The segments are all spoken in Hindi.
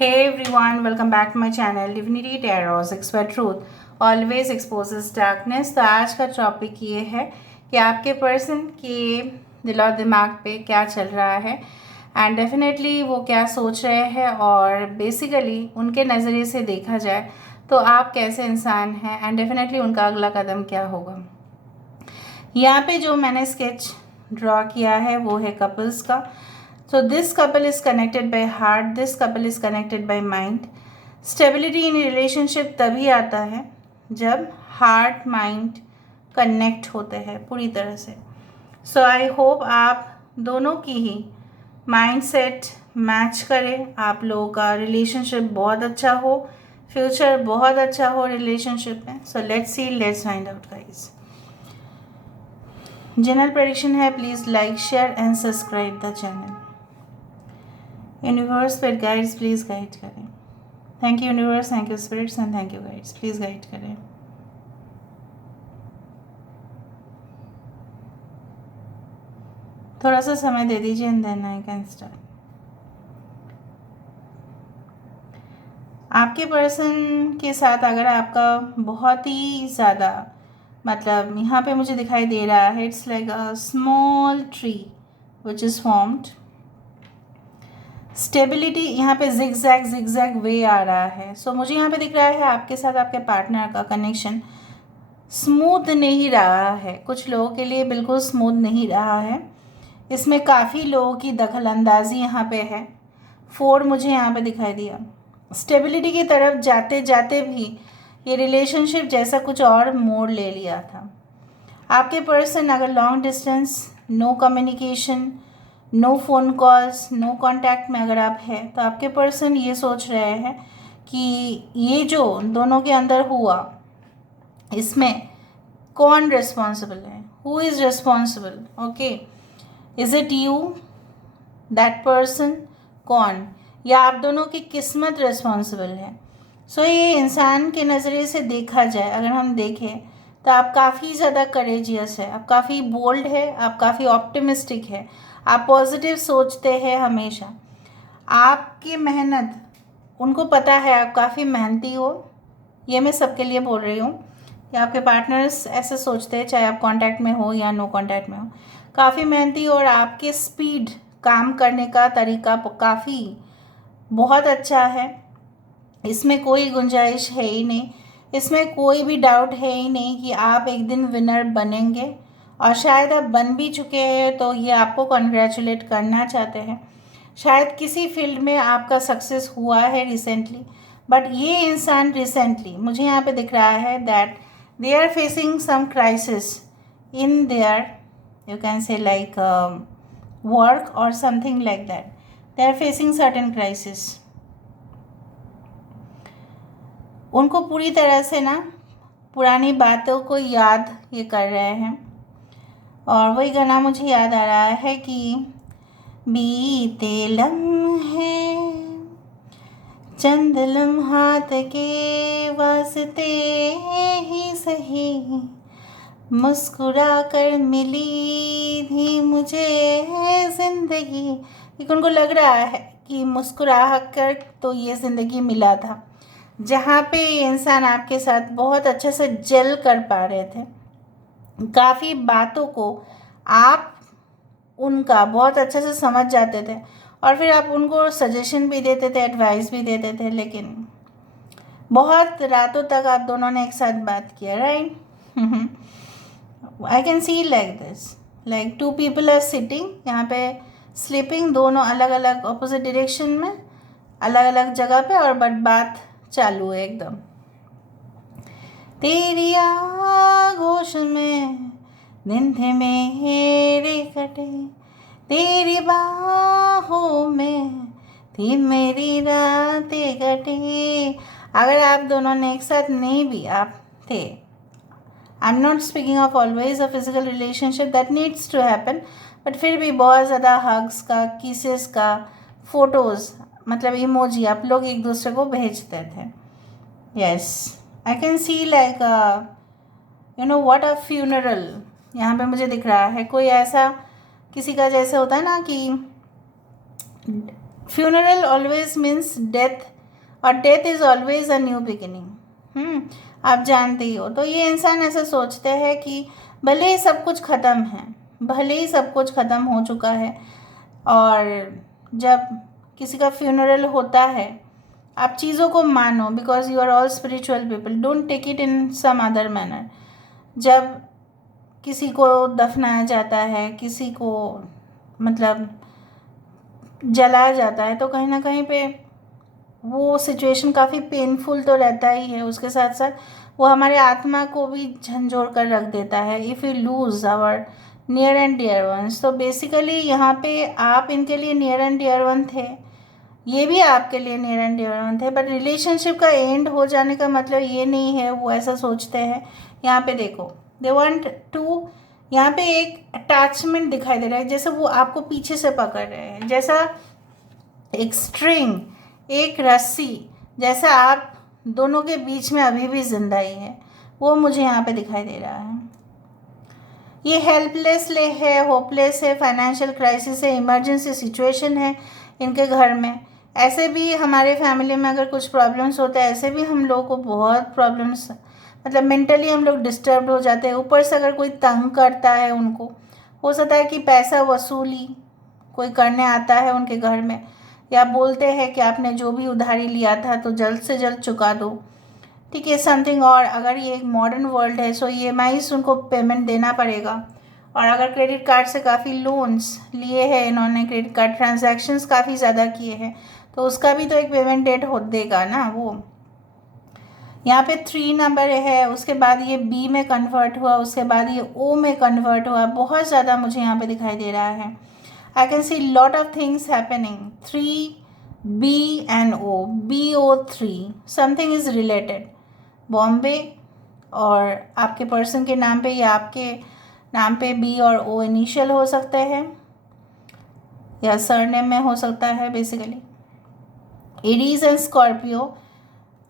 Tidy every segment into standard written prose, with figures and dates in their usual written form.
Hey everyone, welcome back to my channel Divinity Tarot 6 where truth always exposes darkness। तो आज का टॉपिक ये है कि आपके पर्सन के दिल और दिमाग पे क्या चल रहा है एंड डेफिनेटली वो क्या सोच रहे हैं और बेसिकली उनके नज़रिए से देखा जाए तो आप कैसे इंसान हैं एंड डेफिनेटली उनका अगला कदम क्या होगा। यहाँ पे जो मैंने स्केच ड्रॉ किया है वो है कपल्स का। So this couple is connected by heart, this couple is connected by mind. Stability in relationship तभी आता है जब हार्ट माइंड कनेक्ट होते हैं पूरी तरह से। सो आई होप आप दोनों की ही माइंड सेट मैच करें, आप लोगों का रिलेशनशिप बहुत अच्छा हो, फ्यूचर बहुत अच्छा हो रिलेशनशिप में। So let's see, let's find out guys. General prediction है, please like share and subscribe the channel. Universe spirit guides please guide करें। Thank you universe, thank you spirits and thank you guides, please guide करें। थोड़ा सा समय दे दीजिए and then I can start. आपके पर्सन के साथ अगर आपका बहुत ही ज़्यादा मतलब यहाँ पे मुझे दिखाई दे रहा है, it's like a small tree which is formed. Stability यहाँ पे जिगजैग वे आ रहा है। सो मुझे यहाँ पे दिख रहा है आपके साथ आपके पार्टनर का कनेक्शन स्मूथ नहीं रहा है। कुछ लोगों के लिए बिल्कुल स्मूथ नहीं रहा है, इसमें काफ़ी लोगों की दखल अंदाजी यहाँ पे है। 4 मुझे यहाँ पे दिखाई दिया। स्टेबिलिटी की तरफ जाते जाते भी ये रिलेशनशिप जैसा कुछ और मोड़ ले लिया था। आपके पर्सन अगर long distance, no communication, no phone calls, no contact में अगर आप हैं तो आपके पर्सन ये सोच रहे हैं कि ये जो दोनों के अंदर हुआ इसमें कौन रिस्पॉन्सिबल है, who is responsible. Okay, is it you, that person, कौन, या आप दोनों की किस्मत रिस्पॉन्सिबल है। सो ये इंसान के नज़रिए से देखा जाए, अगर हम देखें तो आप काफ़ी ज़्यादा करेजियस है, आप काफ़ी बोल्ड है, आप काफ़ी ऑप्टिमिस्टिक है, आप पॉजिटिव सोचते हैं हमेशा। आपकी मेहनत उनको पता है, आप काफ़ी मेहनती हो। ये मैं सबके लिए बोल रही हूँ कि आपके पार्टनर्स ऐसे सोचते हैं, चाहे आप कांटेक्ट में हो या नो कांटेक्ट में हो, काफ़ी मेहनती और आपके स्पीड काम करने का तरीका काफ़ी बहुत अच्छा है। इसमें कोई गुंजाइश है ही नहीं, इसमें कोई भी डाउट है ही नहीं कि आप एक दिन विनर बनेंगे और शायद आप बन भी चुके हैं तो ये आपको कॉन्ग्रेचुलेट करना चाहते हैं। शायद किसी फील्ड में आपका सक्सेस हुआ है रिसेंटली, बट ये इंसान रिसेंटली मुझे यहाँ पे दिख रहा है that they are facing some crisis in there, you can say like work और something like that. They are facing certain crisis. उनको पूरी तरह से ना पुरानी बातों को याद ये कर रहे हैं और वही गाना मुझे याद आ रहा है कि बीते लम्हे चंद लम्हात के वास्ते ही सही, मुस्कुरा कर मिली थी मुझे ज़िंदगी। लेकिन उनको लग रहा है कि मुस्कुरा कर तो ये ज़िंदगी मिला था, जहाँ पे ये इंसान आपके साथ बहुत अच्छे से जेल कर पा रहे थे। काफ़ी बातों को आप उनका बहुत अच्छे से समझ जाते थे और फिर आप उनको सजेशन भी देते थे, एडवाइस भी देते थे। लेकिन बहुत रातों तक आप दोनों ने एक साथ बात किया, right? I can see like this, like 2 people are sitting यहाँ पे स्लीपिंग, दोनों अलग अलग ऑपोजिट डायरेक्शन में, अलग अलग जगह पे, और बट बात चालू है एकदम। तेरी आगोश में दिन थे मेरे कटे, तेरी बाहों में थी मेरी रातें कटे। अगर आप दोनों ने एक साथ नहीं भी आप थे, I am not speaking of always a physical relationship that needs to happen, but फिर भी बहुत ज़्यादा हग्स का, किसेस का, फोटोज़ मतलब इमोजी आप लोग एक दूसरे को भेजते थे। Yes, I can see like you know what a funeral यहाँ पे मुझे दिख रहा है। कोई ऐसा किसी का जैसे होता है ना कि फ्यूनरल ऑलवेज मीन्स डेथ, और death is always a new beginning. आप जानते ही हो। तो ये इंसान ऐसा सोचते हैं कि भले ही सब कुछ ख़त्म है, भले ही सब कुछ ख़त्म हो चुका है, और जब किसी का फ्यूनरल होता है, आप चीज़ों को मानो, because you are all spiritual people, don't take it in some other manner. जब किसी को दफनाया जाता है, किसी को मतलब जलाया जाता है, तो कहीं ना कहीं पे वो सिचुएशन काफ़ी पेनफुल तो रहता ही है, उसके साथ साथ वो हमारे आत्मा को भी झंझोड़ कर रख देता है। If you lose our near and dear ones, तो बेसिकली यहाँ पे आप इनके लिए नियर एंड डियर वन थे, ये भी आपके लिए नियर एंड डियर वन थे, बट रिलेशनशिप का एंड हो जाने का मतलब ये नहीं है, वो ऐसा सोचते हैं। यहाँ पे देखो, दे वांट टू, यहाँ पे एक अटैचमेंट दिखाई दे रहा है, जैसे वो आपको पीछे से पकड़ रहे हैं, जैसा एक स्ट्रिंग, एक रस्सी, जैसा आप दोनों के बीच में अभी भी जिंदा ही है, वो मुझे यहाँ पे दिखाई दे रहा है। ये हेल्पलेस है, होपलेस है, फाइनेंशियल क्राइसिस है, इमरजेंसी सिचुएशन है इनके घर में। ऐसे भी हमारे फैमिली में अगर कुछ प्रॉब्लम्स होते हैं, ऐसे भी हम लोगों को बहुत प्रॉब्लम्स, मतलब मेंटली हम लोग डिस्टर्ब हो जाते हैं। ऊपर से अगर कोई तंग करता है उनको, हो सकता है कि पैसा वसूली कोई करने आता है उनके घर में, या बोलते हैं कि आपने जो भी उधारी लिया था तो जल्द से जल्द चुका दो, ठीक है, समथिंग। और अगर ये एक मॉडर्न वर्ल्ड है, सो EMIs उनको पेमेंट देना पड़ेगा। और अगर क्रेडिट कार्ड से काफ़ी लोन्स लिए हैं इन्होंने, क्रेडिट कार्ड ट्रांजैक्शंस काफ़ी ज़्यादा किए हैं, तो उसका भी तो एक पेमेंट डेट हो देगा ना वो। यहाँ पे 3 नंबर है, उसके बाद ये B में कन्वर्ट हुआ, उसके बाद ये O में कन्वर्ट हुआ, बहुत ज़्यादा मुझे यहाँ पे दिखाई दे रहा है। आई can see lot of things happening. 3B and O, BO3, something is related Bombay, और आपके पर्सन के नाम पे या आपके नाम पे B और O इनिशियल हो सकते हैं, या सरनेम में हो सकता है basically. Aries and Scorpio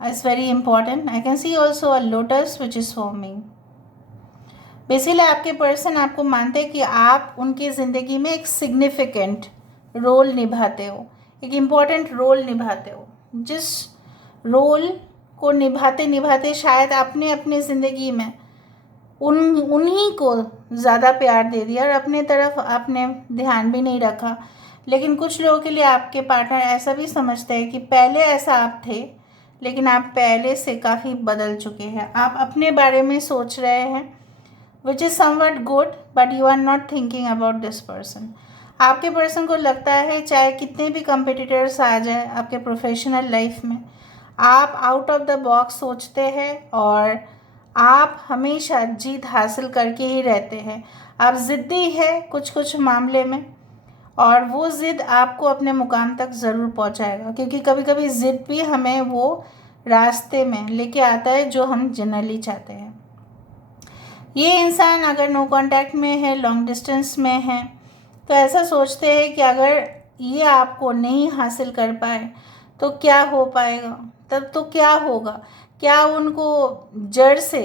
is very important. I can see also a lotus which is forming. Basically आपके पर्सन आपको मानते हैं कि आप उनकी ज़िंदगी में एक सिग्निफिकेंट रोल निभाते हो, एक इम्पॉर्टेंट रोल निभाते हो, जिस रोल को निभाते निभाते शायद आपने अपने ज़िंदगी में उन्हीं को ज़्यादा प्यार दे दिया और अपने तरफ आपने ध्यान भी नहीं रखा। लेकिन कुछ लोगों के लिए आपके पार्टनर ऐसा भी समझते हैं कि पहले ऐसा आप थे, लेकिन आप पहले से काफ़ी बदल चुके हैं। आप अपने बारे में सोच रहे हैं, which is something good, but you are not thinking about this person. आपके पर्सन को लगता है चाहे कितने भी कंपिटिटर्स आ जाए आपके प्रोफेशनल लाइफ में, आप आउट ऑफ द बॉक्स सोचते हैं और आप हमेशा जीत हासिल करके ही रहते हैं। आप ज़िद्दी है कुछ कुछ मामले में, और वो ज़िद आपको अपने मुकाम तक ज़रूर पहुंचाएगा, क्योंकि कभी कभी ज़िद भी हमें वो रास्ते में लेके आता है जो हम जनरली चाहते हैं। ये इंसान अगर नो कांटेक्ट में है, लॉन्ग डिस्टेंस में है, तो ऐसा सोचते हैं कि अगर ये आपको नहीं हासिल कर पाए तो क्या हो पाएगा, तब तो क्या होगा। क्या उनको जड़ से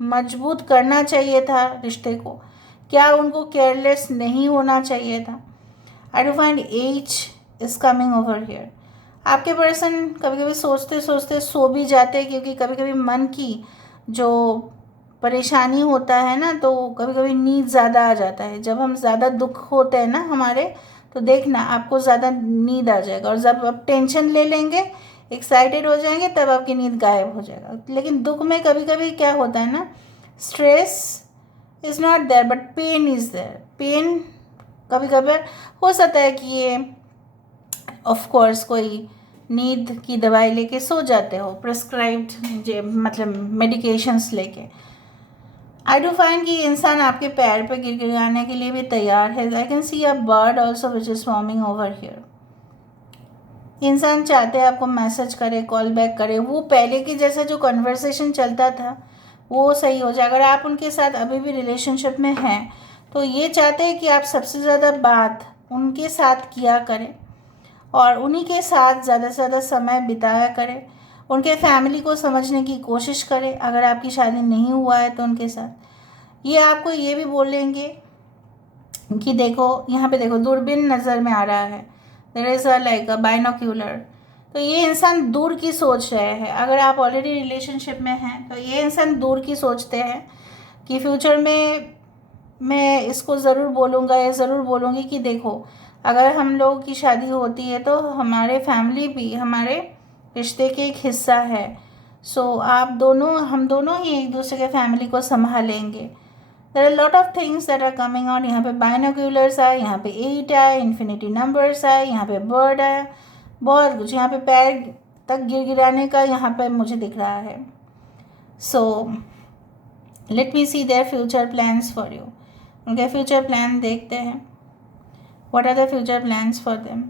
मजबूत करना चाहिए था रिश्ते को, क्या उनको केयरलेस नहीं होना चाहिए था। I do find age is coming over here. आपके पर्सन कभी कभी सोचते सोचते सो भी जाते हैं, क्योंकि कभी कभी मन की जो परेशानी होता है ना, तो कभी कभी नींद ज़्यादा आ जाता है। जब हम ज़्यादा दुख होते हैं ना हमारे, तो देखना आपको ज़्यादा नींद आ जाएगा, और जब आप टेंशन ले लेंगे, एक्साइटेड हो जाएंगे, तब आपकी नींद गायब हो जाएगा। लेकिन दुख में कभी कभी क्या होता है ना, stress is not there but pain is there. Pain कभी कभी हो सकता है कि ये ऑफ कोर्स कोई नींद की दवाई लेके सो जाते हो, प्रिस्क्राइब्ड मतलब मेडिकेशंस लेके। आई डू फाइंड कि इंसान आपके पैर पे गिड़गिड़ाने के लिए भी तैयार है। आई can C a bird also which is forming over here. इंसान चाहते हैं आपको मैसेज करे, कॉल बैक करे, वो पहले की जैसा जो कन्वर्सेशन चलता था वो सही हो जाए। अगर आप उनके साथ अभी भी रिलेशनशिप में हैं, तो ये चाहते हैं कि आप सबसे ज़्यादा बात उनके साथ किया करें और उन्हीं के साथ ज़्यादा से ज़्यादा समय बिताया करें, उनके फैमिली को समझने की कोशिश करें। अगर आपकी शादी नहीं हुआ है तो उनके साथ ये आपको ये भी बोलेंगे कि देखो यहाँ पे देखो, दूरबीन नज़र में आ रहा है, there is a like a binocular. तो ये इंसान दूर की सोच रहे हैं। अगर आप ऑलरेडी रिलेशनशिप में हैं तो ये इंसान दूर की सोचते हैं कि फ्यूचर में मैं इसको ज़रूर बोलूँगा या ज़रूर बोलूँगी कि देखो, अगर हम लोगों की शादी होती है तो हमारे फैमिली भी हमारे रिश्ते के एक हिस्सा है। सो हम दोनों ही एक दूसरे के फैमिली को संभालेंगे। There are lot of things that are coming on. यहाँ पे बाइनोक्यूलर्स आए, यहाँ पे 8 आए, इन्फिनिटी नंबर्स आए, यहाँ पे बर्ड आया, बहुत कुछ। यहाँ पे पैर तक गिराने का यहाँ पे मुझे दिख रहा है। So let me see their future plans for you. उनके फ्यूचर प्लान देखते हैं। What are the future plans for them?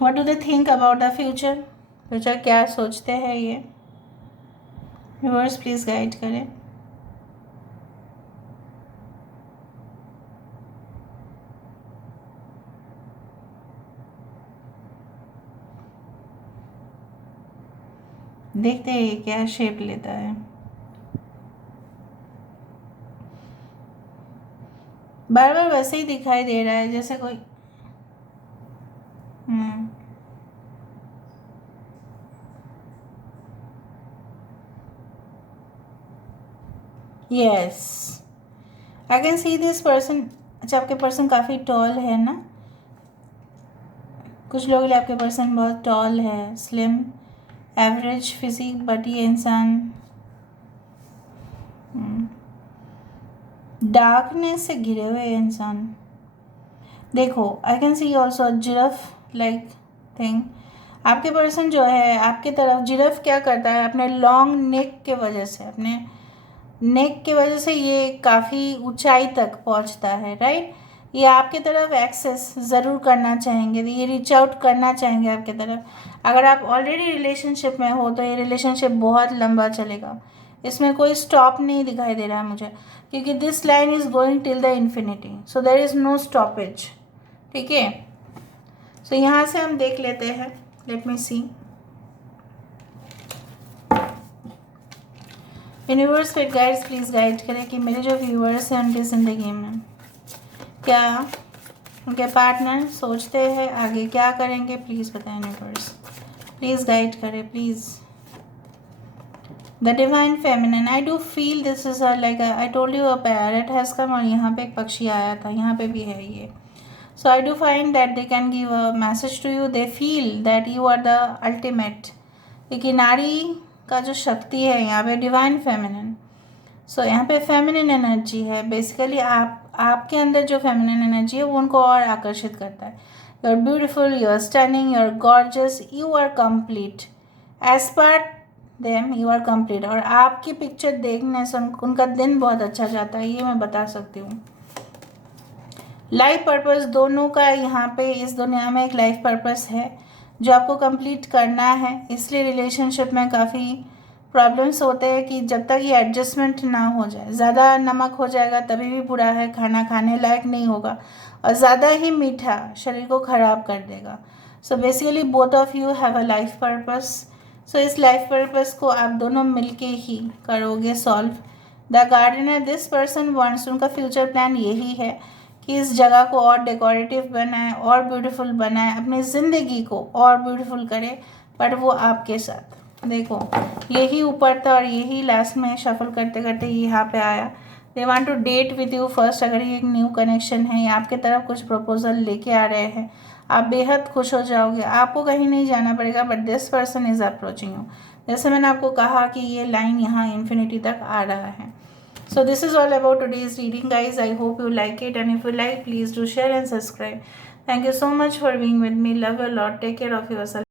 What do they think about the future? Future क्या सोचते हैं ये? व्यूअर्स प्लीज़ गाइड करें। देखते हैं ये क्या शेप लेता है। बार बार वैसे ही दिखाई दे रहा है जैसे कोई yes, I can see this person. अच्छा, आपके पर्सन काफ़ी टॉल है ना? कुछ लोगों के लिए आपके पर्सन बहुत टॉल है, स्लिम, एवरेज फिजिक, बट ये इंसान डार्कनेस से घिरे हुए इंसान। देखो, I can see also giraffe like thing. आपके पर्सन जो है आपके तरफ, जिरफ क्या करता है अपने लॉन्ग नेक के वजह से, अपने नेक की वजह से ये काफ़ी ऊंचाई तक पहुंचता है, राइट? ये आपके तरफ एक्सेस ज़रूर करना चाहेंगे, ये रीच आउट करना चाहेंगे आपके तरफ। अगर आप ऑलरेडी रिलेशनशिप में हो तो ये रिलेशनशिप बहुत लंबा चलेगा, इसमें कोई स्टॉप नहीं दिखाई दे रहा है मुझे, क्योंकि this line is going till the infinity, so there is no stoppage. ठीक है, सो यहाँ से हम देख लेते हैं। Let me see. Universe fit guides please guide करें कि मेरे जो व्यूअर्स हैं उनकी ज़िंदगी में क्या उनके पार्टनर सोचते हैं, आगे क्या करेंगे, प्लीज़ बताएं यूनिवर्स, प्लीज़ गाइड करें please. The divine feminine, I do feel this is like I told you a parrot has come, और यहाँ पे एक पक्षी आया था, यहाँ पे भी है ये। So I do find that they can give a message to you, they feel that you are the ultimate. क्योंकि नारी का जो शक्ति है यहाँ पे डिवाइन फेमिनिन, सो यहाँ पे फेमिनिन एनर्जी है। बेसिकली आपके अंदर जो फेमिनिन एनर्जी है वो उनको और आकर्षित करता है। You are beautiful, you are stunning, you are gorgeous, you are complete, as per them you are complete. और आपकी पिक्चर देखने से उनका दिन बहुत अच्छा जाता है, ये मैं बता सकती हूँ। लाइफ पर्पस दोनों का यहाँ पे इस दुनिया में एक लाइफ पर्पस है जो आपको कंप्लीट करना है। इसलिए रिलेशनशिप में काफ़ी प्रॉब्लम्स होते हैं कि जब तक ये एडजस्टमेंट ना हो जाए, ज़्यादा नमक हो जाएगा तभी भी बुरा है, खाना खाने लायक नहीं होगा, और ज़्यादा ही मीठा शरीर को ख़राब कर देगा। So basically both of you have a life purpose. So इस लाइफ पर्पस को आप दोनों मिलके ही करोगे solve. The gardener, this person wants, उनका फ्यूचर प्लान यही है कि इस जगह को और डेकोरेटिव बनाए और ब्यूटीफुल बनाए, अपनी ज़िंदगी को और ब्यूटीफुल करे, बट वो आपके साथ। देखो, यही ऊपर था और यही लास्ट में शफल करते करते यहाँ पे आया। They want to date with you first. अगर ये एक न्यू कनेक्शन है, ये आपके तरफ कुछ प्रपोजल लेके आ रहे हैं, आप बेहद खुश हो जाओगे, आपको कहीं नहीं जाना पड़ेगा, but this person is approaching you. जैसे मैंने आपको कहा कि ये लाइन यहाँ इन्फिनिटी तक आ रहा है। So this is all about today's reading, guys. I hope you like it, and if you like, please do share and subscribe. Thank you so much for being with me. Love you a lot. Take care of yourself.